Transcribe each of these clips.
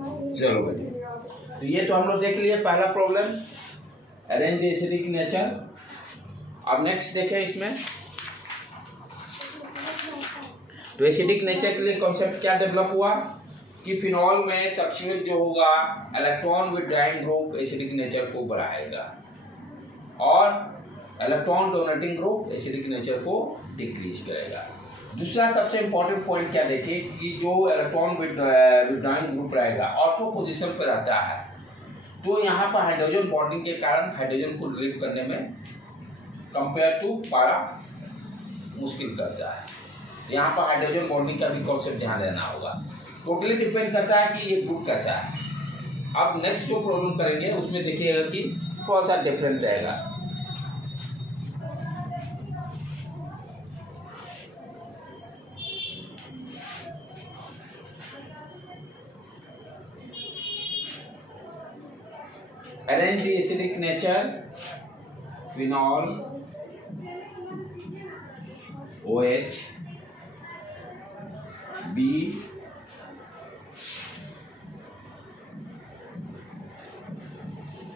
चलो बेटे, तो ये तो हम लोग देख लिए पहला प्रॉब्लम, अरेंज एसिडिक नेचर। अब नेक्स्ट देखें इसमें, तो एसिडिक नेचर के लिए कॉन्सेप्ट क्या डेवलप हुआ कि फिनॉल में सब्स्टिट्यूट जो होगा electron withdrawing group acidic nature को बढ़ाएगा और electron donating group acidic nature को डिक्रीज करेगा। दूसरा सबसे इंपॉर्टेंट पॉइंट क्या देखिए कि जो इलेक्ट्रॉन विड्रॉइंग ग्रुप रहेगा ऑर्थो पोजीशन पर रहता है, तो यहाँ पर हाइड्रोजन बॉन्डिंग के कारण हाइड्रोजन को ड्रिप करने में कंपेयर टू पारा मुश्किल करता है। यहाँ पर हाइड्रोजन बॉन्डिंग का भी कॉन्सेप्ट ध्यान देना होगा। टोटली डिपेंड करता है कि ये ग्रुप कैसा है। अब नेक्स्ट जो प्रॉब्लम करेंगे उसमें देखिएगा कि थोड़ा सा डिफरेंट रहेगा। Arrange the acidic nature, phenol, OH, B,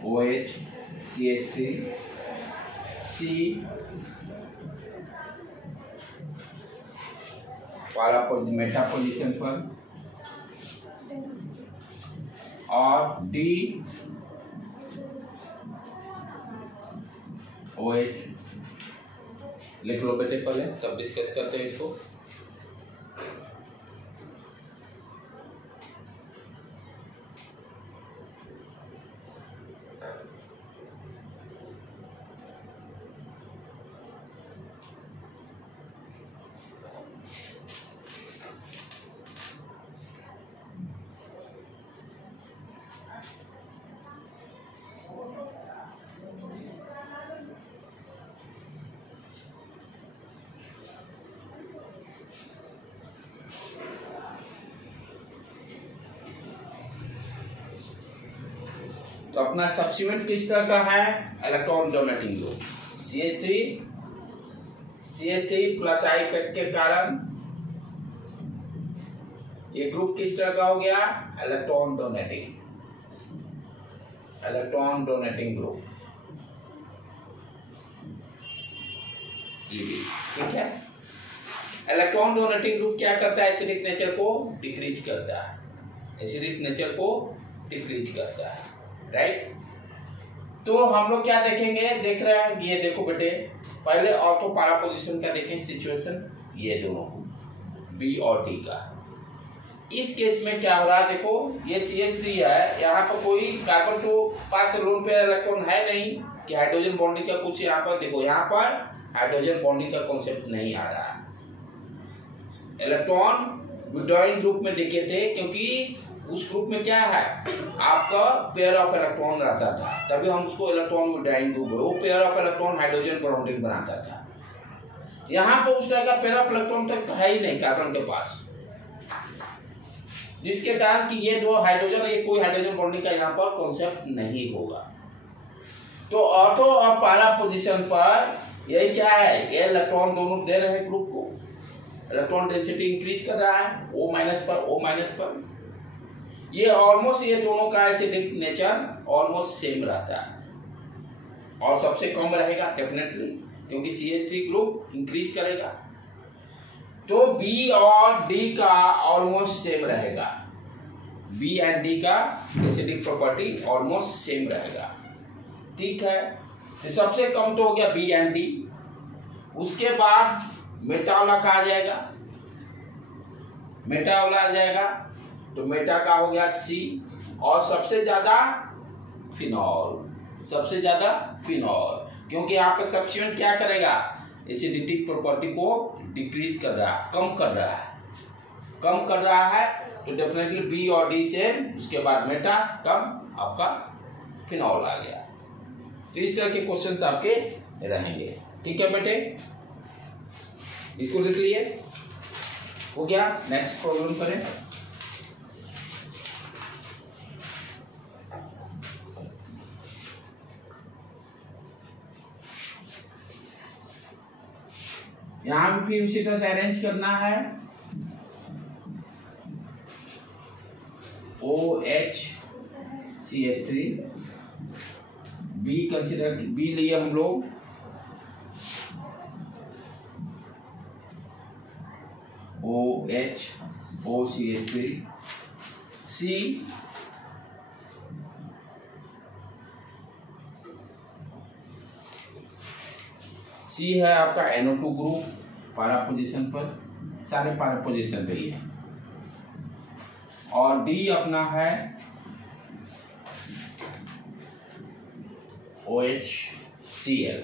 OH, CH3, C, Meta position पर, और D, OH। लिख लो बेटे पहले, तब डिस्कस करते हैं इसको। तो अपना सब्स्टिट्यूएंट किस तरह का है, electron donating group CH3 plus I effect के कारण ये ग्रुप किस तरह का हो गया, इलेक्ट्रॉन डोनेटिंग ग्रुप। ठीक है, इलेक्ट्रॉन डोनेटिंग ग्रुप क्या करता है, एसिडिक नेचर को डिक्रीज करता है, राइट। तो हम लोग क्या देखेंगे, देख रहे हैं ये देखो बेटे, पहले ऑर्थो पारा पोजीशन का देखें सिचुएशन, ये दोनों बी और डी का। इस केस में क्या हो रहा है, देखो ये CH3 है, यहाँ पर कोई कार्बन टू पास लोन पे इलेक्ट्रॉन है नहीं कि हाइड्रोजन बॉन्डिंग का कुछ, यहाँ पर देखो यहाँ पर हाइड्रोजन बॉन्डिंग का कॉन्सेप्ट नहीं आ रहा है। इलेक्ट्रॉन विड्रॉइंग ग्रुप में देखे थे, क्योंकि उस ग्रुप में क्या है आपका पेयर ऑफ इलेक्ट्रॉन रहता था, तभी हम उसको इलेक्ट्रॉन विड्रॉइंग ग्रुप, वो pair of electron hydrogen bonding बनाता था। यहाँ पर उस तरह का पेयर ऑफ इलेक्ट्रॉन तक है ही नहीं कार्बन के पास, जिसके कारण कि ये दो हाइड्रोजन, ये कोई हाइड्रोजन बॉन्डिंग का यहाँ पर कॉन्सेप्ट नहीं होगा। तो ऑर्थो और पारा पोजीशन पर यही क्या है, ये इलेक्ट्रॉन दोनों दे रहे हैं ग्रुप को, इलेक्ट्रॉन डेंसिटी इंक्रीज कर रहा है O- पर ये ऑलमोस्ट, ये दोनों का एसिडिक नेचर ऑलमोस्ट सेम रहता है और सबसे कम रहेगा डेफिनेटली, क्योंकि CH3 ग्रुप इंक्रीज करेगा। तो B और D का ऑलमोस्ट सेम रहेगा, B एंड D का एसिडिक प्रॉपर्टी ऑलमोस्ट सेम रहेगा। ठीक है, तो सबसे कम तो हो गया B एंड D, उसके बाद मेटा वाला का आ जाएगा, तो मेटा का हो गया C, और सबसे ज्यादा फिनॉल, क्योंकि यहाँ पे सब्स्टिट्यूएंट क्या करेगा, एसिडिक प्रॉपर्टी को डिक्रीज कर रहा है, कम कर रहा है, तो डेफिनेटली बी और डी से, उसके बाद मेटा कम, आपका फिनॉल आ गया। तो इस तरह के क्वेश्चंस आपके रहेंगे। ठीक है बेटे, इसको लिख लिए, हो गया। नेक्स्ट प्रॉब्लम करें। यहां भी फिर उसी तरह से अरेंज करना है। OHCH3, बी कंसिडर, बी लिए हम लोग OHOCH3, सी है आपका NO2 ग्रुप पैरा पोजीशन पर, सारे पैरा पोजीशन पे ही है। और डी अपना है OHCl।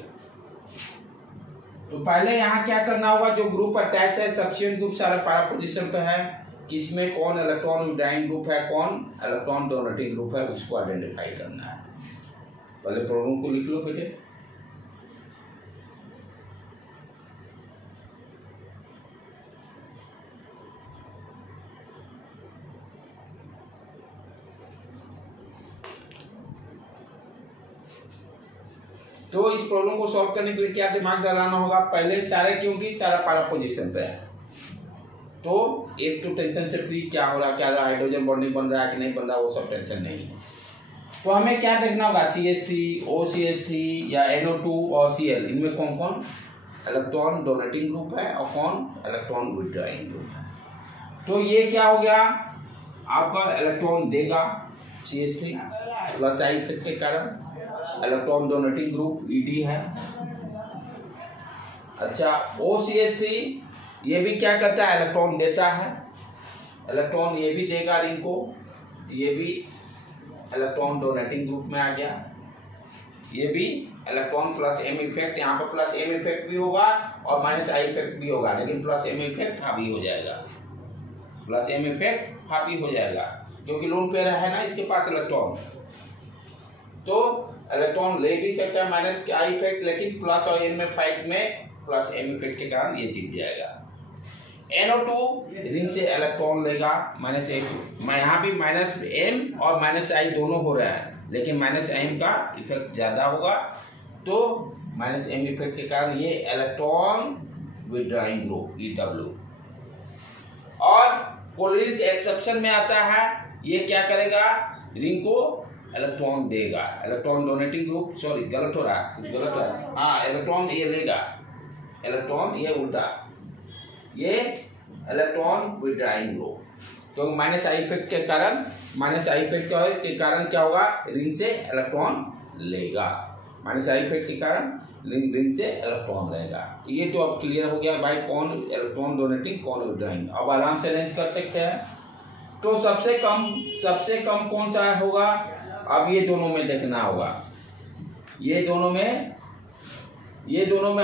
तो पहले यहाँ क्या करना होगा, जो ग्रुप अटैच है सब्सिट्यूएंट ग्रुप सारा पैरा पोजीशन पे है, किसमें कौन इलेक्ट्रॉन विड्रॉइंग ग्रुप है, कौन इलेक्ट्रॉन डोनेटिंग ग्रुप है, उसको आइडेंटिफाई करना है। पहले प्रॉब्लम को लिख लो बेटे। तो इस प्रॉब्लम को सॉल्व करने के लिए क्या दिमाग लगाना होगा, पहले सारे, क्योंकि सारा पैरा पोजीशन पे है, तो एक तो टेंशन से फ्री, क्या हो रहा, क्या रहा, हाइड्रोजन बॉन्डिंग बन रहा है कि नहीं बन रहा, वो सब टेंशन नहीं है। तो हमें क्या देखना होगा, CH3, OCH3 या NO2 और Cl, इनमें कौन कौन इलेक्ट्रॉन डोनेटिंग ग्रुप है और कौन इलेक्ट्रॉन विड्रॉइंग ग्रुप है। तो ये क्या हो गया, आपका इलेक्ट्रॉन देगा CH3 प्लस आई इफेक्ट के कारण, इलेक्ट्रॉन डोनेटिंग ग्रुप ED है। अच्छा, OCH3 ये भी क्या करता है, इलेक्ट्रॉन देता है, इलेक्ट्रॉन ये भी देगा रिंग को, ये भी इलेक्ट्रॉन डोनेटिंग ग्रुप में आ गया, ये भी इलेक्ट्रॉन प्लस M इफेक्ट, यहाँ पर प्लस M इफेक्ट भी होगा और माइनस I इफेक्ट भी होगा, लेकिन प्लस M इफेक्ट हावी हो जाएगा, प्लस M इफेक्ट हावी हो जाएगा, क्योंकि लोन पेयर है ना इसके पास इलेक्ट्रॉन, तो इलेक्ट्रॉन ले भी सकता है माइनस I इफेक्ट, लेकिन प्लस और M इफेक्ट में प्लस M इफेक्ट के कारण ये जीत जाएगा। NO2 रिंग से इलेक्ट्रॉन लेगा माइनस M, यहाँ भी माइनस M और माइनस I दोनों हो रहा है, लेकिन माइनस M का इफेक्ट ज्यादा होगा, तो माइनस M इफेक्ट के कारण ये इलेक्ट्रॉन विड्रॉइंग ग्रुप EW। और कोलिक एक्सेप्शन में आता है, ये क्या करेगा, रिंग को इलेक्ट्रॉन देगा, इलेक्ट्रॉन डोनेटिंग ग्रुप, सॉरी गलत हो रहा है, कुछ गलत हो रहा है, हाँ इलेक्ट्रॉन ये लेगा, इलेक्ट्रॉन ये उल्टा, ये इलेक्ट्रॉन विड्रॉइंग ग्रुप, क्योंकि माइनस I इफेक्ट के कारण, माइनस I इफेक्ट के कारण क्या होगा, रिंग से इलेक्ट्रॉन लेगा, माइनस I इफेक्ट के कारण रिंग से इलेक्ट्रॉन लेगा। ये तो अब क्लियर हो गया भाई, कौन इलेक्ट्रॉन डोनेटिंग कौन विड्रॉइंग, अब आराम से अरेंज कर सकते हैं। तो सबसे कम कौन सा होगा, अब ये दोनों में देखना होगा, ये दोनों में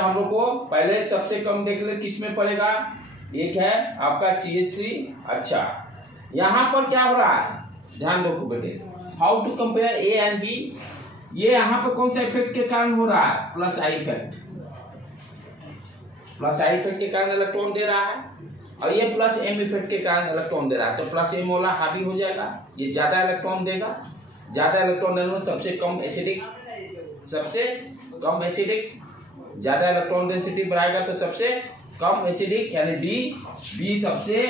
हम लोग को पहले सबसे कम देख ले किस में पड़ेगा, एक है आपका CH3। अच्छा, यहाँ पर क्या हो रहा है, ध्यान रखो बेटे, how to compare A and B, ये यहाँ पर कौन सा इफेक्ट के कारण हो रहा है, plus I effect, plus I effect के कारण इलेक्ट्रॉन दे रहा है, और ये प्लस M इफेक्ट के कारण इलेक्ट्रॉन दे रहा है, तो प्लस M वाला हावी हो जाएगा, ये ज्यादा इलेक्ट्रॉन देगा, ज्यादा इलेक्ट्रॉन देने में सबसे कम एसिडिक, ज्यादा इलेक्ट्रॉन डेंसिटी बढ़ाएगा तो सबसे कम एसिडिक, यानी B सबसे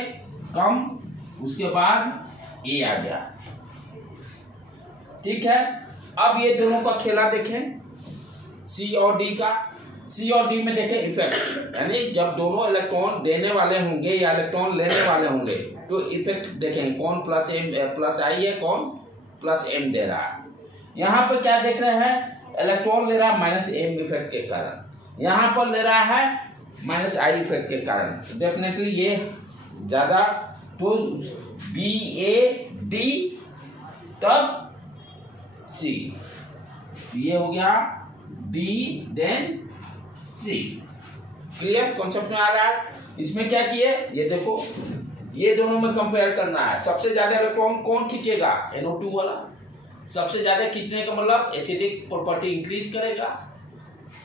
कम, उसके बाद A आ गया। ठीक है, अब ये दोनों का खेला देखें, C और D का, C और D में देखें इफेक्ट, यानी जब दोनों इलेक्ट्रॉन देने वाले होंगे या इलेक्ट्रॉन लेने वाले होंगे, तो इफेक्ट देखें, कौन प्लस I है, कौन प्लस M दे रहा है। यहाँ पर क्या देख रहे हैं, इलेक्ट्रॉन ले रहा है माइनस M इफेक्ट के कारण, यहाँ पर ले रहा है माइनस I इफेक्ट के कारण, तो डेफिनेटली ये ज्यादा, तो BAD तब C, ये हो गया D then C। Clear, concept में आ रहा है। इसमें क्या किए, ये देखो, ये दोनों में कंपेयर करना है, सबसे ज्यादा इलेक्ट्रॉन कौन खींचेगा, NO2 वाला, सबसे ज्यादा खींचने का मतलब एसिडिक प्रॉपर्टी इंक्रीज करेगा,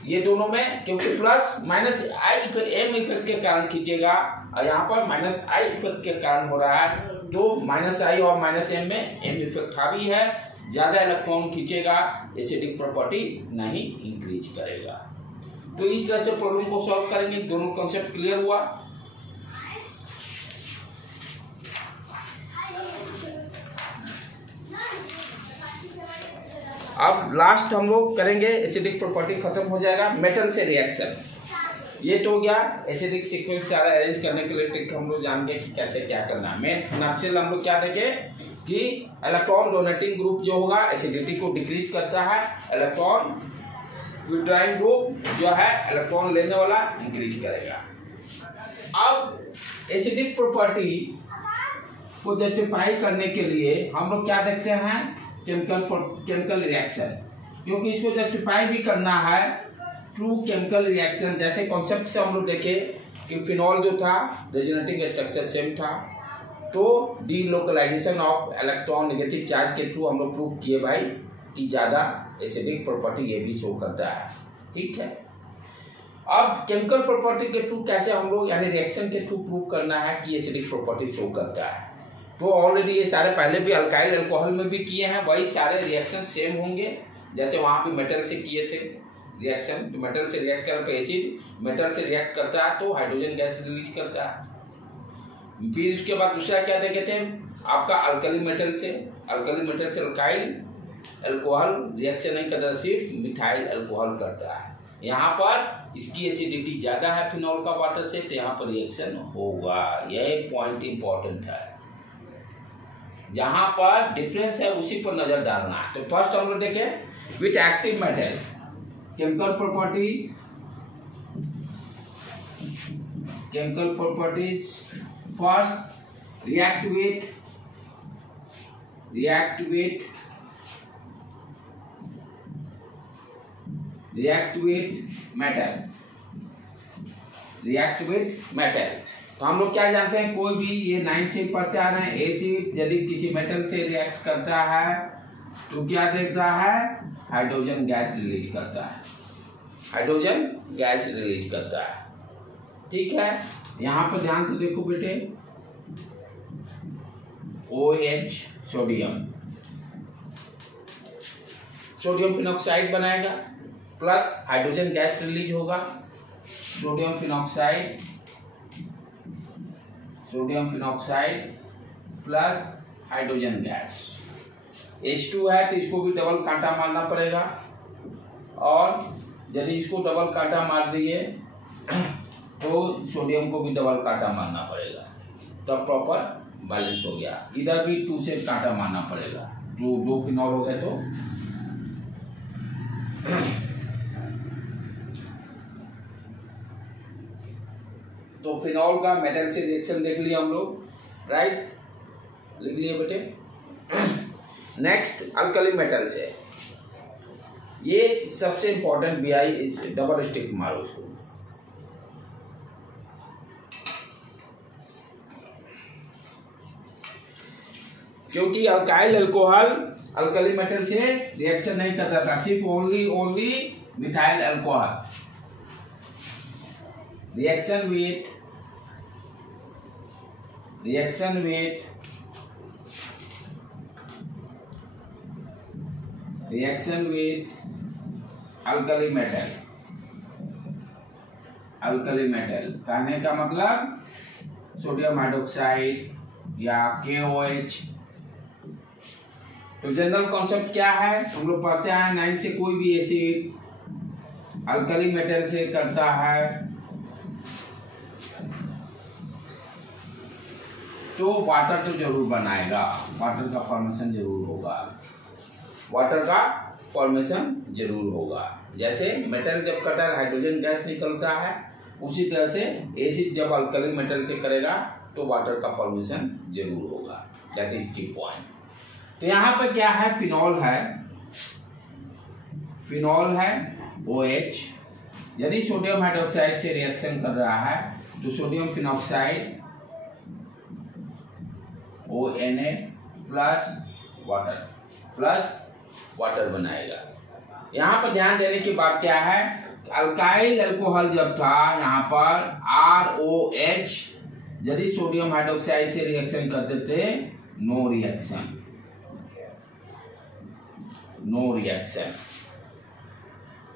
ये दोनों में, क्योंकि plus minus I M effect के कारण खींचेगा, और यहाँ पर माइनस I इफेक्ट के कारण हो रहा है, तो माइनस I और माइनस M में M इफेक्ट हावी है, ज्यादा इलेक्ट्रॉन खींचेगा, एसिडिक प्रॉपर्टी नहीं इंक्रीज करेगा। तो इस तरह से प्रॉब्लम को सॉल्व करेंगे, दोनों कॉन्सेप्ट क्लियर हुआ। अब लास्ट हम लोग करेंगे, एसिडिक प्रॉपर्टी खत्म हो जाएगा, मेटल से रिएक्शन। ये तो हो गया एसिडिक सीक्वेंस सारा अरेंज करने के लिए ट्रिक हम लोग जान गए कि कैसे क्या करना है। मेन नक्शल हम लोग क्या देखे कि इलेक्ट्रॉन डोनेटिंग ग्रुप जो होगा एसिडिटी को डिक्रीज करता है, इलेक्ट्रॉन विड्रॉइंग ग्रुप जो है इलेक्ट्रॉन लेने वाला इंक्रीज करेगा। अब एसिडिक प्रॉपर्टी को जस्टिफाई करने के लिए हम लोग क्या देखते हैं, केमिकल रिएक्शन, क्योंकि इसको जस्टिफाई भी करना है ट्रू केमिकल रिएक्शन। जैसे कॉन्सेप्ट से हम लोग देखे कि फिनॉल जो था रेजोनेटिंग स्ट्रक्चर सेम था, तो delocalization of electron negative charge के थ्रू हम लोग प्रूव किए भाई कि ज़्यादा एसिडिक प्रॉपर्टी ये भी शो करता है। ठीक है, अब केमिकल प्रॉपर्टी के थ्रू कैसे हम लोग यानी रिएक्शन के थ्रू प्रूव करना है कि एसिडिक प्रॉपर्टी शो करता है। तो ऑलरेडी ये सारे पहले भी अल्काइल अल्कोहल में भी किए हैं, वही सारे रिएक्शन सेम होंगे जैसे वहाँ पे मेटल से किए थे रिएक्शन। मेटल से रिएक्ट करने पे एसिड मेटल से रिएक्ट करता है तो हाइड्रोजन गैस रिलीज करता है। फिर उसके बाद दूसरा क्या देखे थे आपका अल्कली मेटल से अल्काइल अल्कोहल रिएक्शन नहीं करता, सिर्फ मिथाइल अल्कोहल करता है। यहाँ पर इसकी एसिडिटी ज़्यादा है फिनॉल का वाटर से, तो यहाँ पर रिएक्शन होगा। यह पॉइंट इंपॉर्टेंट है, जहाँ पर डिफरेंस है उसी पर नजर डालना है। तो फर्स्ट हम लोग देखें with active metal chemical properties. First react with metal. तो हम लोग क्या जानते हैं, कोई भी ये 9 से पढ़ते आ रहे हैं, एसिड यदि किसी मेटल से रिएक्ट करता है तो क्या देता है, हाइड्रोजन गैस रिलीज करता है। ठीक है, यहाँ पर ध्यान से देखो बेटे, OH सोडियम फिनॉक्साइड बनाएगा प्लस हाइड्रोजन गैस रिलीज होगा। Sodium phenoxide plus hydrogen gas. H2 है तो इसको भी डबल कांटा मारना पड़ेगा, और यदि इसको डबल कांटा मार दिए तो सोडियम को भी डबल कांटा मारना पड़ेगा, तब प्रॉपर बैलेंस हो गया। इधर भी 2 से कांटा मारना पड़ेगा, जो 2 फिनॉल हो गए तो फिनॉल का मेटल से रिएक्शन देख लिया हम लोग, राइट, लिख लिए बेटे। नेक्स्ट अल्कली मेटल से, ये सबसे इंपॉर्टेंट BI डबल स्टिक मारो उसको। क्योंकि अल्काइल अल्कोहल अल्कली मेटल से रिएक्शन नहीं करता था, सिर्फ only methyl alcohol. Reaction with alkali metal कहने का मतलब सोडियम हाइड्रोक्साइड या KOH। तो जनरल कॉन्सेप्ट क्या है, हम लोग पढ़ते हैं 9 से कोई भी एसिड अल्कली मेटल से करता है तो वाटर तो जरूर बनाएगा, वाटर का फॉर्मेशन जरूर होगा। जैसे मेटल जब कटा हाइड्रोजन गैस निकलता है, उसी तरह से एसिड जब अल्कली मेटल से करेगा तो वाटर का फॉर्मेशन जरूर होगा। दैट इज की पॉइंट। तो यहाँ पर क्या है, फिनॉल है OH। यदि सोडियम हाइड्रोक्साइड से रिएक्शन कर रहा है तो sodium phenoxide ONA plus water बनाएगा। यहाँ पर ध्यान देने की बात क्या है, अल्काइल अल्कोहल जब था यहाँ पर ROH, यदि सोडियम हाइड्रोक्साइड से रिएक्शन करते थे नो रिएक्शन।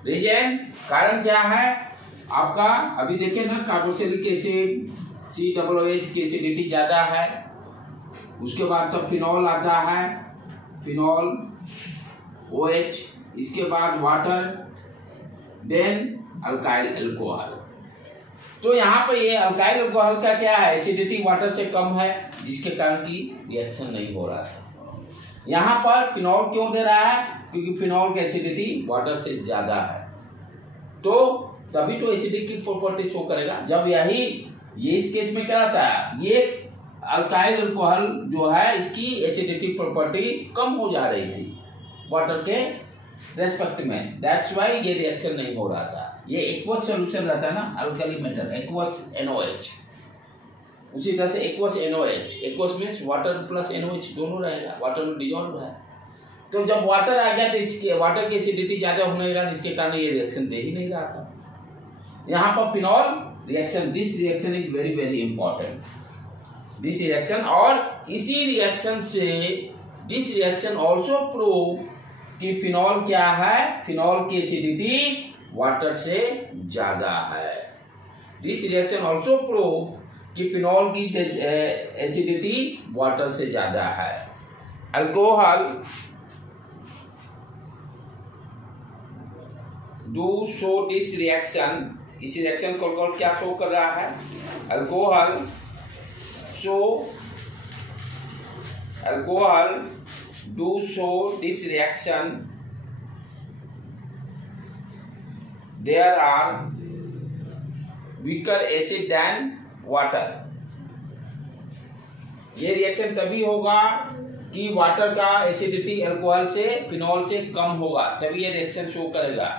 रीजन कारण क्या है आपका, अभी देखिए ना, कार्बोक्सिलिक एसिड COOH की एसिडिटी ज्यादा है। उसके बाद तो फिनॉल आता है, फिनॉल OH, इसके बाद वाटर, देन अल्काइल अल्कोहल। तो यहाँ पे ये अल्काइल अल्कोहल का क्या है, एसिडिटी वाटर से कम है, जिसके कारण की रिएक्शन नहीं हो रहा था। यहाँ पर फिनॉल क्यों दे रहा है, क्योंकि फिनॉल की एसिडिटी वाटर से ज्यादा है, तो तभी तो एसिडिक की प्रॉपर्टी शो करेगा। जब ये इस केस में क्या रहता है, ये अल्काइल अल्कोहल जो है इसकी एसिडिटी प्रॉपर्टी कम हो जा रही थी वाटर के रेस्पेक्ट में, दैट्स व्हाई ये रिएक्शन नहीं हो रहा था। ये एक्वस सॉल्यूशन रहता है ना, अल्कली मेटल एक्वस NOH, उसी तरह से aqueous NOH, aqueous means water plus NOH दोनों रहेगा, वाटर में डिजॉल्व है। तो जब वाटर आ गया तो इसके वाटर की एसिडिटी ज्यादा होने लगा, इसके कारण ये रिएक्शन दे ही नहीं रहा था। यहाँ पर phenol reaction, this reaction is very very important, this reaction. और इसी रिएक्शन से दिस रिएक्शन ऑल्सो प्रूव कि फिनॉल क्या है, फिनॉल की एसिडिटी वाटर से ज्यादा है। दिस रिएक्शन ऑल्सो प्रूव कि फिनॉल की एसिडिटी वाटर से ज्यादा है। Alcohol do show this reaction, इस रिएक्शन को अल्कोहल क्या शो कर रहा है, alcohol do show this reaction, there are weaker acid than water। ये रिएक्शन तभी होगा कि वाटर का एसिडिटी अल्कोहल से, फिनॉल से कम होगा, तभी ये रिएक्शन शो करेगा।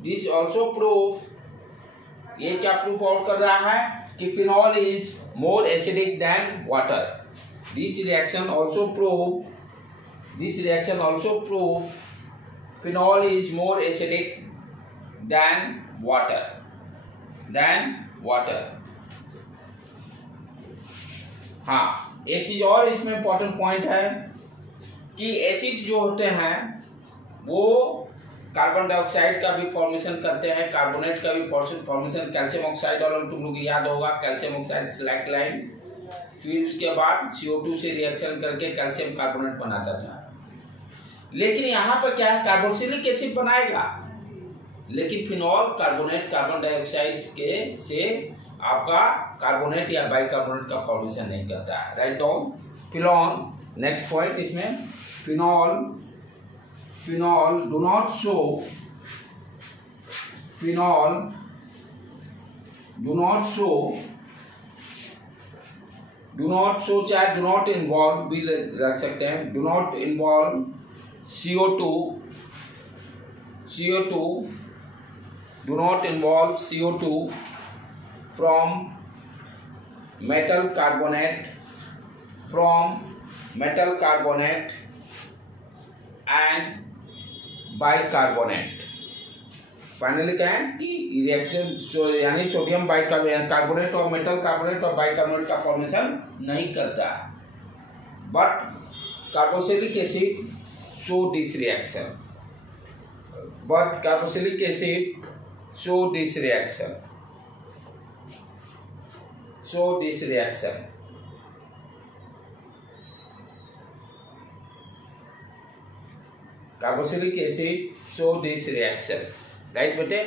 दिस ऑल्सो प्रूफ, ये क्या प्रूफ और कर रहा है कि phenol is more acidic then water. This reaction also proof phenol is more acidic then water. हाँ, एक चीज और इसमें इंपॉर्टेंट पॉइंट है कि एसिड जो होते हैं वो कार्बन डाइऑक्साइड का भी फॉर्मेशन करते हैं, कार्बोनेट का भी फॉर्मेशन, कैल्शियम ऑक्साइड, और तुम लोग याद होगा कैल्शियम ऑक्साइड स्लैक लाइन, फिर उसके बाद CO2 से रिएक्शन करके कैल्शियम कार्बोनेट बनाता था। लेकिन यहाँ पर क्या है, कार्बोक्सिलिक एसिड बनाएगा, लेकिन फिनॉल कार्बोनेट कार्बन डाइऑक्साइड के से आपका कार्बोनेट या बाइकार्बोनेट का फॉर्मेशन नहीं करता है। Write down phenol. Next point इसमें फिनॉल do not show चाहे do not involve भी रख सकते हैं, do not involve CO2, do not involve CO2 from metal carbonate and bicarbonate. Finally क्या है कि रिएक्शन यानी सोडियम बाइकार्बोनेट और मेटल कार्बोनेट और बाइकार्बोनेट का फॉर्मेशन नहीं करता, but carboxylic acid show this reaction. Carboxylic acid show this reaction. Right बेटे,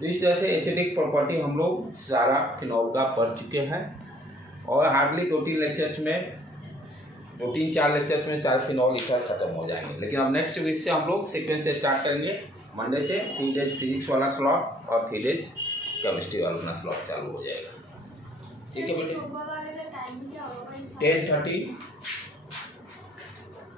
तो इस तरह से एसिडिक प्रॉपर्टी हम लोग सारा फिनॉल का पढ़ चुके हैं, और हार्डली 2-3 लेक्चर्स में 2-4 लेक्चर्स में सारे फिनॉल इधर खत्म हो जाएंगे। लेकिन अब नेक्स्ट वीक से हम लोग सीक्वेंस से स्टार्ट करेंगे। मंडे से 3 डेज फिजिक्स वाला स्लॉट और 3 डेज केमिस्ट्री वाला अपना स्लॉट चालू हो जाएगा। ठीक है बेटे, 10:30